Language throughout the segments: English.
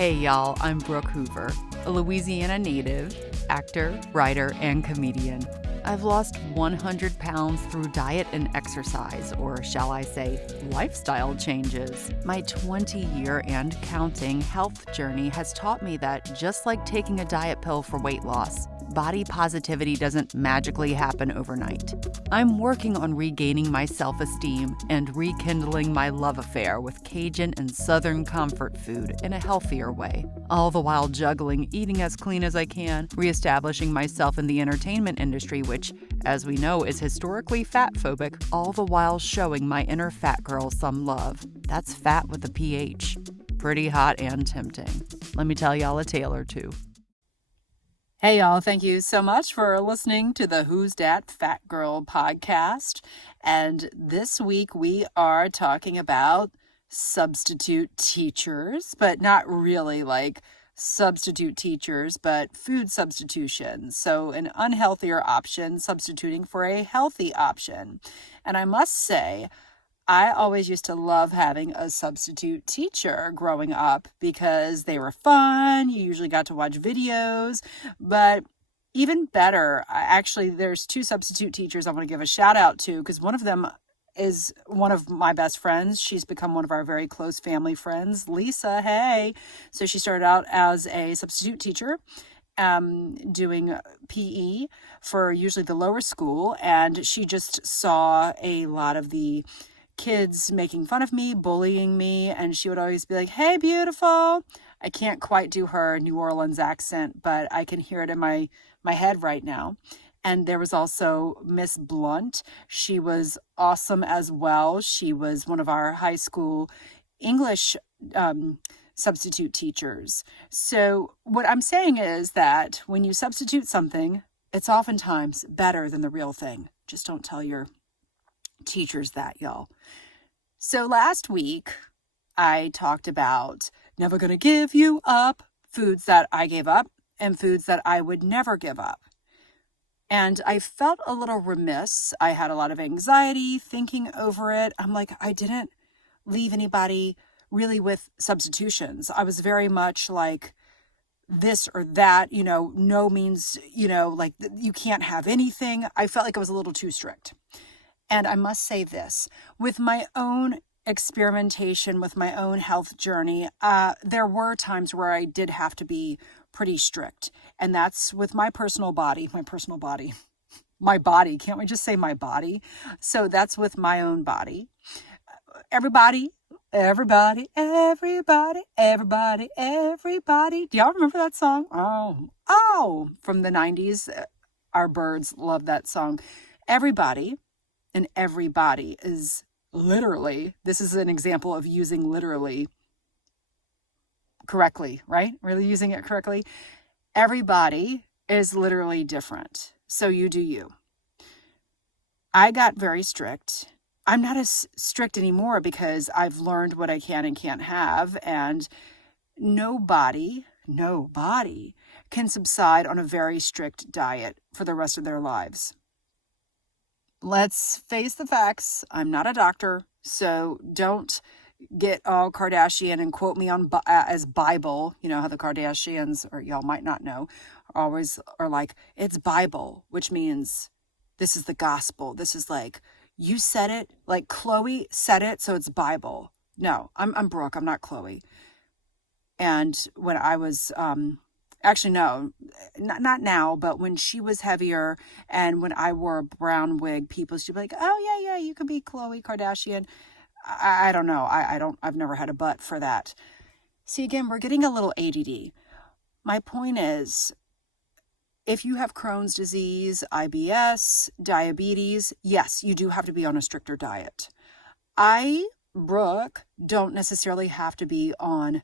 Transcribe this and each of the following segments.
Hey y'all, I'm Brooke Hoover, a Louisiana native, actor, writer, and comedian. I've lost 100 pounds through diet and exercise, or shall I say, lifestyle changes. My 20-year and counting health journey has taught me that just like taking a diet pill for weight loss, body positivity doesn't magically happen overnight. I'm working on regaining my self-esteem and rekindling my love affair with Cajun and Southern comfort food in a healthier way, all the while juggling eating as clean as I can, reestablishing myself in the entertainment industry, which, as we know, is historically fat-phobic, all the while showing my inner fat girl some love. That's fat with a PH. Pretty hot and tempting. Let me tell y'all a tale or two. Hey y'all, thank you so much for listening to the Who's Dat Fat Girl podcast. And this week we are talking about substitute teachers, but not really like substitute teachers, but food substitution. So an unhealthier option substituting for a healthy option. And I must say, I always used to love having a substitute teacher growing up because they were fun. You usually got to watch videos, but even better, there's two substitute teachers I want to give a shout out to because one of them is one of my best friends. She's become one of our very close family friends, Lisa. Hey. So she started out as a substitute teacher, doing PE for usually the lower school. And she just saw a lot of the kids making fun of me, bullying me, and she would always be like, "Hey, beautiful." I can't quite do her New Orleans accent, but I can hear it in my head right now. And there was also Miss Blunt. She was awesome as well. She was one of our high school English substitute teachers. So what I'm saying is that when you substitute something, it's oftentimes better than the real thing. Just don't tell your teachers that, y'all. So last week I talked about never gonna give you up, foods that I gave up and foods that I would never give up. And I felt a little remiss. I had a lot of anxiety thinking over it. I'm like, I didn't leave anybody really with substitutions. I was very much like this or that, no means, like you can't have anything. I felt like I was a little too strict. And I must say this, with my own experimentation, with my own health journey, there were times where I did have to be pretty strict. And that's with my personal body, my body. Can't we just say my body? So that's with my own body. Everybody. Do y'all remember that song? Oh, from the 90s. Our birds love that song. Everybody. And everybody is literally, this is an example of using literally correctly, right? Really using it correctly. Everybody is literally different. So you do you. I got very strict. I'm not as strict anymore because I've learned what I can and can't have. And nobody can subside on a very strict diet for the rest of their lives. Let's face the facts. I'm not a doctor, so don't get all Kardashian and quote me on as Bible. You know how the Kardashians, or y'all might not know, always are like, it's Bible, which means this is the gospel. This is like, you said it, like Chloe said it, so it's Bible. No, I'm Brooke. I'm not Chloe. And when I was, actually, no, not now, but when she was heavier and when I wore a brown wig, people used to be like, oh, yeah, you could be Khloe Kardashian. I don't know. I've never had a butt for that. See, again, we're getting a little ADD. My point is, if you have Crohn's disease, IBS, diabetes, yes, you do have to be on a stricter diet. I, Brooke, don't necessarily have to be on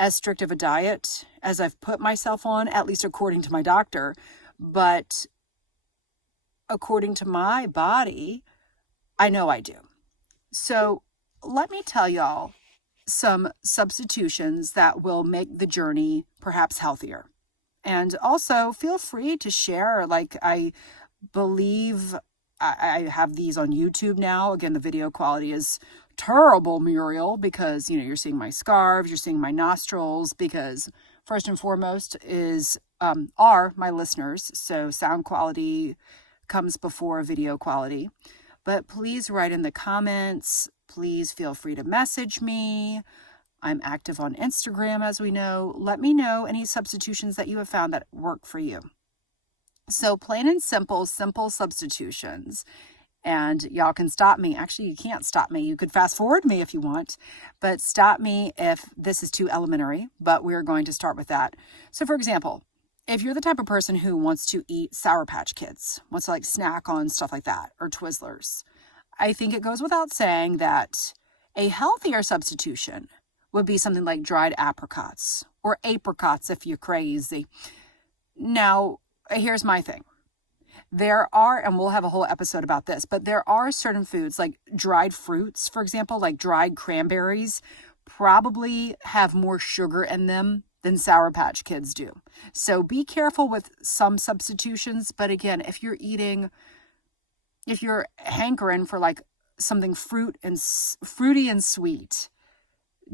as strict of a diet as I've put myself on, at least according to my doctor. But according to my body, I know I do. So let me tell y'all some substitutions that will make the journey perhaps healthier. And also feel free to share. Like, I believe I have these on YouTube now. Again, the video quality is terrible, Muriel, because, you're seeing my scarves, you're seeing my nostrils, because first and foremost are my listeners. So sound quality comes before video quality. But please write in the comments. Please feel free to message me. I'm active on Instagram, as we know. Let me know any substitutions that you have found that work for you. So plain and simple substitutions. And y'all can stop me. Actually, you can't stop me. You could fast forward me if you want, but stop me if this is too elementary, but we're going to start with that. So for example, if you're the type of person who wants to eat Sour Patch Kids, wants to like snack on stuff like that, or Twizzlers, I think it goes without saying that a healthier substitution would be something like dried apricots or apricots if you're crazy. Now, here's my thing. There are, and we'll have a whole episode about this, but there are certain foods like dried fruits, for example, like dried cranberries, probably have more sugar in them than Sour Patch Kids do. So be careful with some substitutions. But again, if you're hankering for like something fruity and sweet,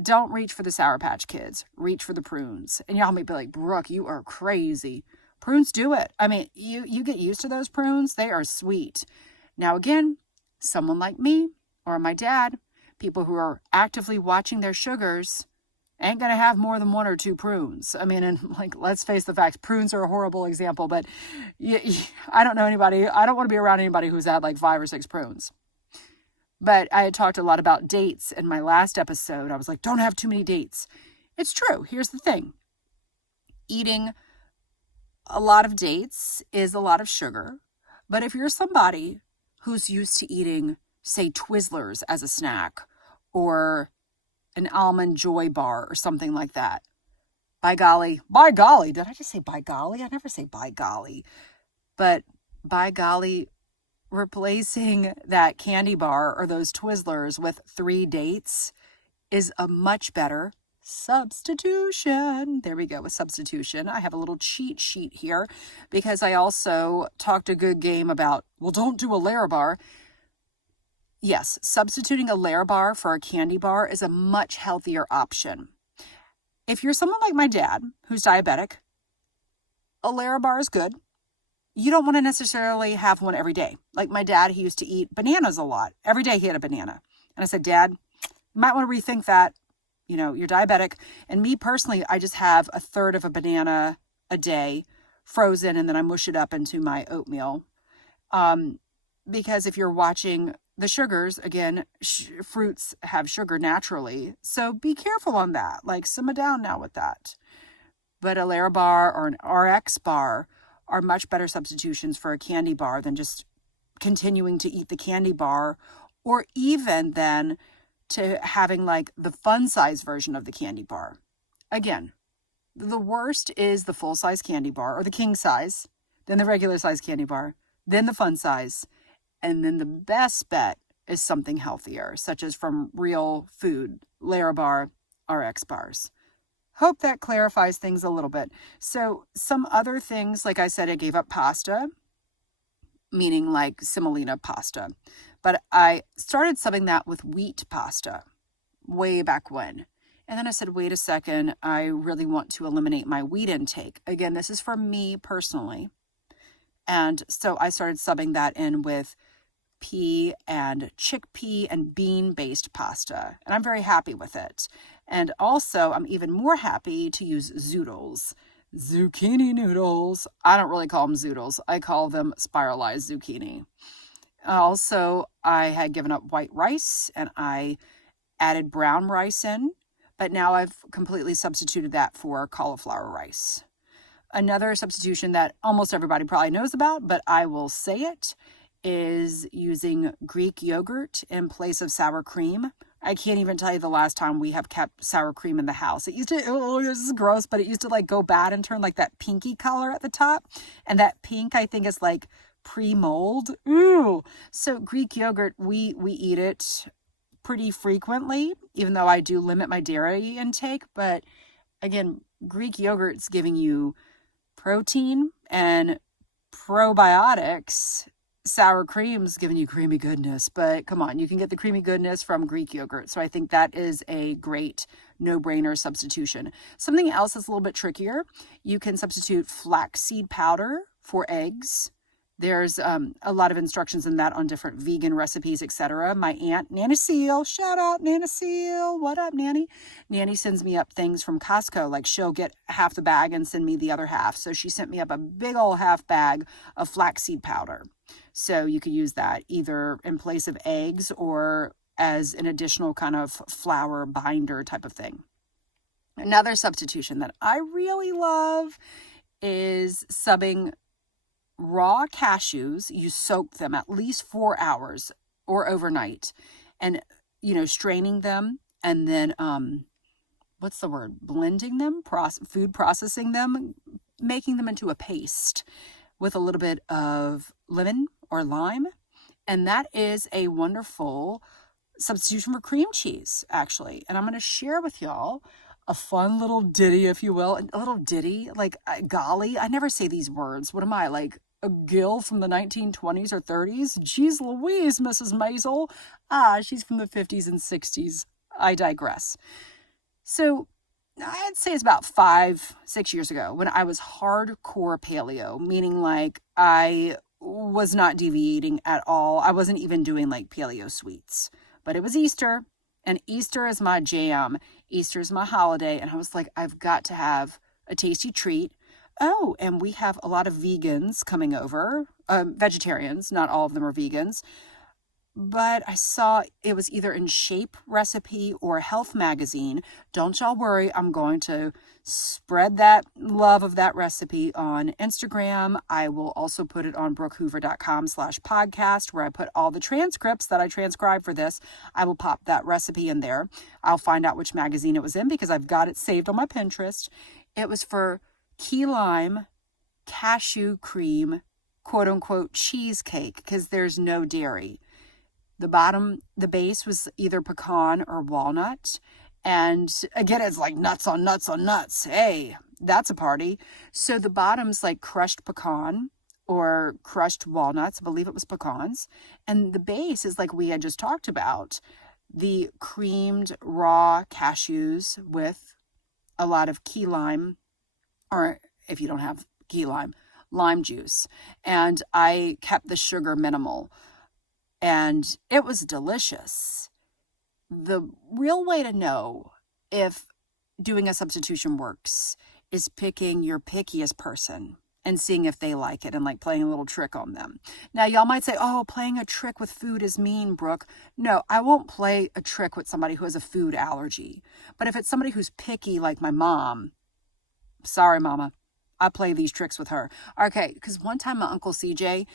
don't reach for the Sour Patch Kids. Reach for the prunes. And y'all may be like, Brooke, you are crazy. Prunes do it. I mean, you get used to those prunes. They are sweet. Now, again, someone like me or my dad, people who are actively watching their sugars, ain't going to have more than 1 or 2 prunes. I mean, and like, let's face the facts. Prunes are a horrible example, but I don't know anybody. I don't want to be around anybody who's had like 5 or 6 prunes. But I had talked a lot about dates in my last episode. I was like, don't have too many dates. It's true. Here's the thing. Eating a lot of dates is a lot of sugar. But if you're somebody who's used to eating, say, Twizzlers as a snack or an almond joy bar or something like that, by golly, did I just say by golly? I never say by golly. But by golly, replacing that candy bar or those Twizzlers with 3 dates is a much better substitution. There we go with substitution. I have a little cheat sheet here because I also talked a good game about, well, don't do a layer bar. Yes, substituting a layer bar for a candy bar is a much healthier option. If you're someone like my dad who's diabetic, a layer bar is good. You don't want to necessarily have one every day. Like my dad, he used to eat bananas a lot. Every day he had a banana. And I said, Dad, you might want to rethink that. You're diabetic. And me personally, I just have 1/3 of a banana a day frozen, and then I mush it up into my oatmeal. Because if you're watching the sugars, again, fruits have sugar naturally. So be careful on that. Like simmer down now with that. But a layer bar or an RX bar are much better substitutions for a candy bar than just continuing to eat the candy bar, or even then to having like the fun size version of the candy bar. Again, the worst is the full size candy bar or the king size, then the regular size candy bar, then the fun size, and then the best bet is something healthier, such as from Real Food, Layer Bar, RX bars. Hope that clarifies things a little bit. So some other things, like I said, I gave up pasta, meaning like semolina pasta. But I started subbing that with wheat pasta way back when. And then I said, wait a second, I really want to eliminate my wheat intake. Again, this is for me personally. And so I started subbing that in with pea and chickpea and bean-based pasta. And I'm very happy with it. And also, I'm even more happy to use zoodles. Zucchini noodles. I don't really call them zoodles. I call them spiralized zucchini. Also, I had given up white rice and I added brown rice in, but now I've completely substituted that for cauliflower rice. Another substitution that almost everybody probably knows about, but I will say it, is using Greek yogurt in place of sour cream. I can't even tell you the last time we have kept sour cream in the house. It used to, this is gross, but it used to like go bad and turn like that pinky color at the top. And that pink, I think, is like pre-mold. Ooh. So Greek yogurt, we eat it pretty frequently, even though I do limit my dairy intake. But again, Greek yogurt's giving you protein and probiotics sour cream's giving you creamy goodness, but come on, you can get the creamy goodness from Greek yogurt. So I think that is a great no-brainer substitution. Something else that's a little bit trickier, you can substitute flaxseed powder for eggs. There's a lot of instructions in that on different vegan recipes, etc. My aunt, Nanny Seal, shout out Nanny Seal. What up, Nanny? Nanny sends me up things from Costco. Like she'll get half the bag and send me the other half. So she sent me up a big old half bag of flaxseed powder. So you could use that either in place of eggs or as an additional kind of flour binder type of thing. Another substitution that I really love is subbing raw cashews. You soak them at least 4 hours or overnight, and straining them, and then blending them, food processing them, making them into a paste with a little bit of lemon or lime. And that is a wonderful substitution for cream cheese, actually. And I'm going to share with y'all a fun little ditty, if you will. A little ditty, like golly, I never say these words. What am I, like a gill from the 1920s or 30s? Jeez Louise, Mrs. Maisel. She's from the 50s and 60s. I digress. So I'd say it's about 5-6 years ago when I was hardcore paleo, meaning like I was not deviating at all. I wasn't even doing like paleo sweets, but it was Easter, and Easter is my jam. Easter is my holiday. And I was like, I've got to have a tasty treat. Oh, and we have a lot of vegans coming over, vegetarians, not all of them are vegans. But I saw it was either in Shape Recipe or Health Magazine. Don't y'all worry, I'm going to spread that love of that recipe on Instagram. I will also put it on brookehoover.com/podcast, where I put all the transcripts that I transcribed for this. I will pop that recipe in there. I'll find out which magazine it was in because I've got it saved on my Pinterest. It was for key lime cashew cream, quote unquote, cheesecake, because there's no dairy. The base was either pecan or walnut. And again, it's like nuts on nuts on nuts. Hey, that's a party. So the bottom's like crushed pecan or crushed walnuts. I believe it was pecans. And the base is like we had just talked about, the creamed raw cashews with a lot of key lime, or if you don't have key lime juice. And I kept the sugar minimal. And it was delicious. The real way to know if doing a substitution works is picking your pickiest person and seeing if they like it and like playing a little trick on them. Now, y'all might say, oh, playing a trick with food is mean, Brooke. No, I won't play a trick with somebody who has a food allergy. But if it's somebody who's picky like my mom, sorry, mama, I play these tricks with her. Okay, because one time my Uncle CJ,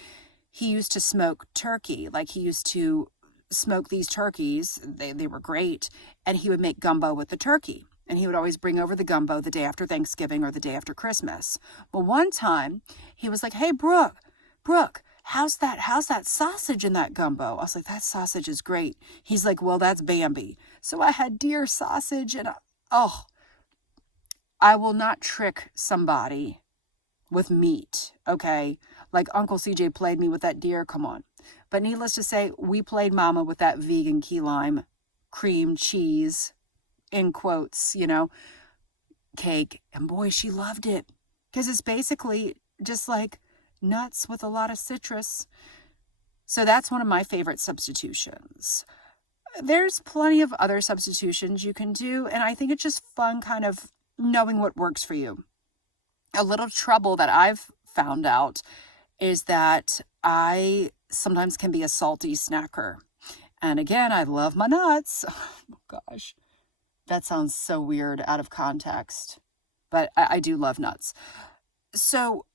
he used to smoke turkey. Like he used to smoke these turkeys. They were great. And he would make gumbo with the turkey. And he would always bring over the gumbo the day after Thanksgiving or the day after Christmas. Well, one time he was like, hey, Brooke, how's that sausage in that gumbo? I was like, that sausage is great. He's like, well, that's Bambi. So I had deer sausage, and I will not trick somebody with meat, okay? Like Uncle CJ played me with that deer, come on. But needless to say, we played mama with that vegan key lime cream cheese, in quotes, cake. And boy, she loved it. Because it's basically just like nuts with a lot of citrus. So that's one of my favorite substitutions. There's plenty of other substitutions you can do. And I think it's just fun kind of knowing what works for you. A little trouble that I've found out is that I sometimes can be a salty snacker. And again, I love my nuts. Oh, gosh, that sounds so weird out of context, but I do love nuts. So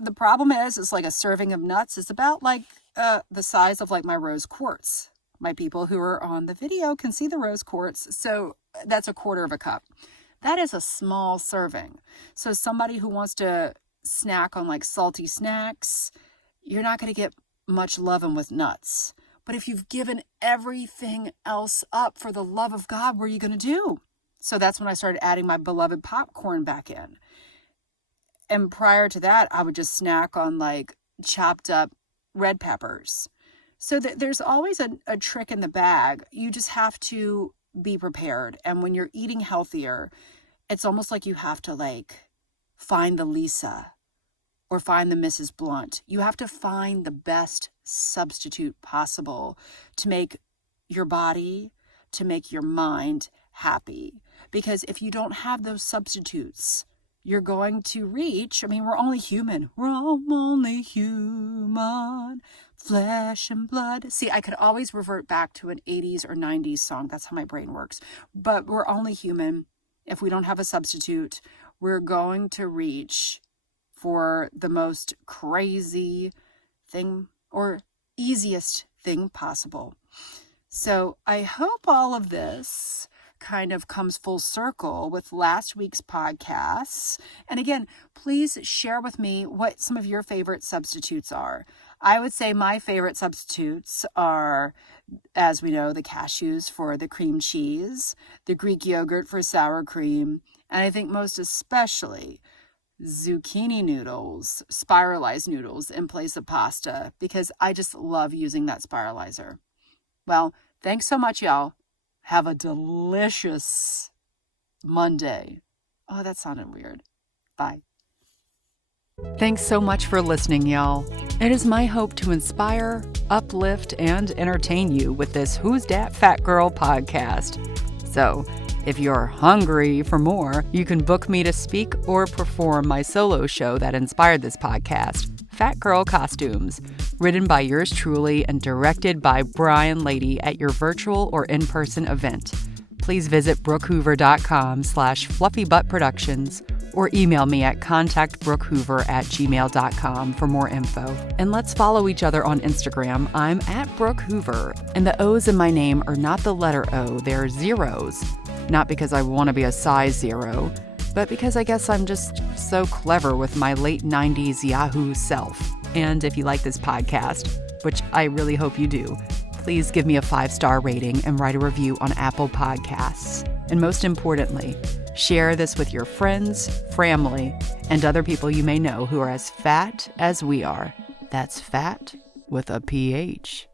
the problem is like a serving of nuts is about like the size of like my rose quartz. My people who are on the video can see the rose quartz. So that's 1/4 of a cup. That is a small serving. So somebody who wants to snack on like salty snacks, you're not going to get much loving with nuts. But if you've given everything else up for the love of God, what are you going to do? So that's when I started adding my beloved popcorn back in. And prior to that, I would just snack on like chopped up red peppers. So there's always a trick in the bag. You just have to be prepared. And when you're eating healthier, it's almost like you have to like find the Lisa or find the Mrs. Blunt. You have to find the best substitute possible to make your body, to make your mind happy. Because if you don't have those substitutes, you're going to reach, we're only human. We're all only human, flesh and blood. See, I could always revert back to an 80s or 90s song. That's how my brain works. But we're only human. If we don't have a substitute, we're going to reach for the most crazy thing or easiest thing possible. So I hope all of this kind of comes full circle with last week's podcasts. And again, please share with me what some of your favorite substitutes are. I would say my favorite substitutes are, as we know, the cashews for the cream cheese, the Greek yogurt for sour cream, and I think most especially zucchini noodles, spiralized noodles in place of pasta, because I just love using that spiralizer. Well, thanks so much, y'all. Have a delicious Monday. Oh, that sounded weird. Bye. Thanks so much for listening, y'all. It is my hope to inspire, uplift, and entertain you with this Who's Dat Fat Girl podcast. So, if you're hungry for more, you can book me to speak or perform my solo show that inspired this podcast, Fat Girl Costumes, written by yours truly and directed by Brian Lady at your virtual or in-person event. Please visit brookehoover.com/fluffybuttproductions or email me at contactbrookhoover@gmail.com for more info. And let's follow each other on Instagram. I'm at Brooke Hoover, and the O's in my name are not the letter O, they're zeros. Not because I want to be a size 0, but because I guess I'm just so clever with my late 90s Yahoo self. And if you like this podcast, which I really hope you do, please give me a 5-star rating and write a review on Apple Podcasts. And most importantly, share this with your friends, family, and other people you may know who are as fat as we are. That's fat with a PH.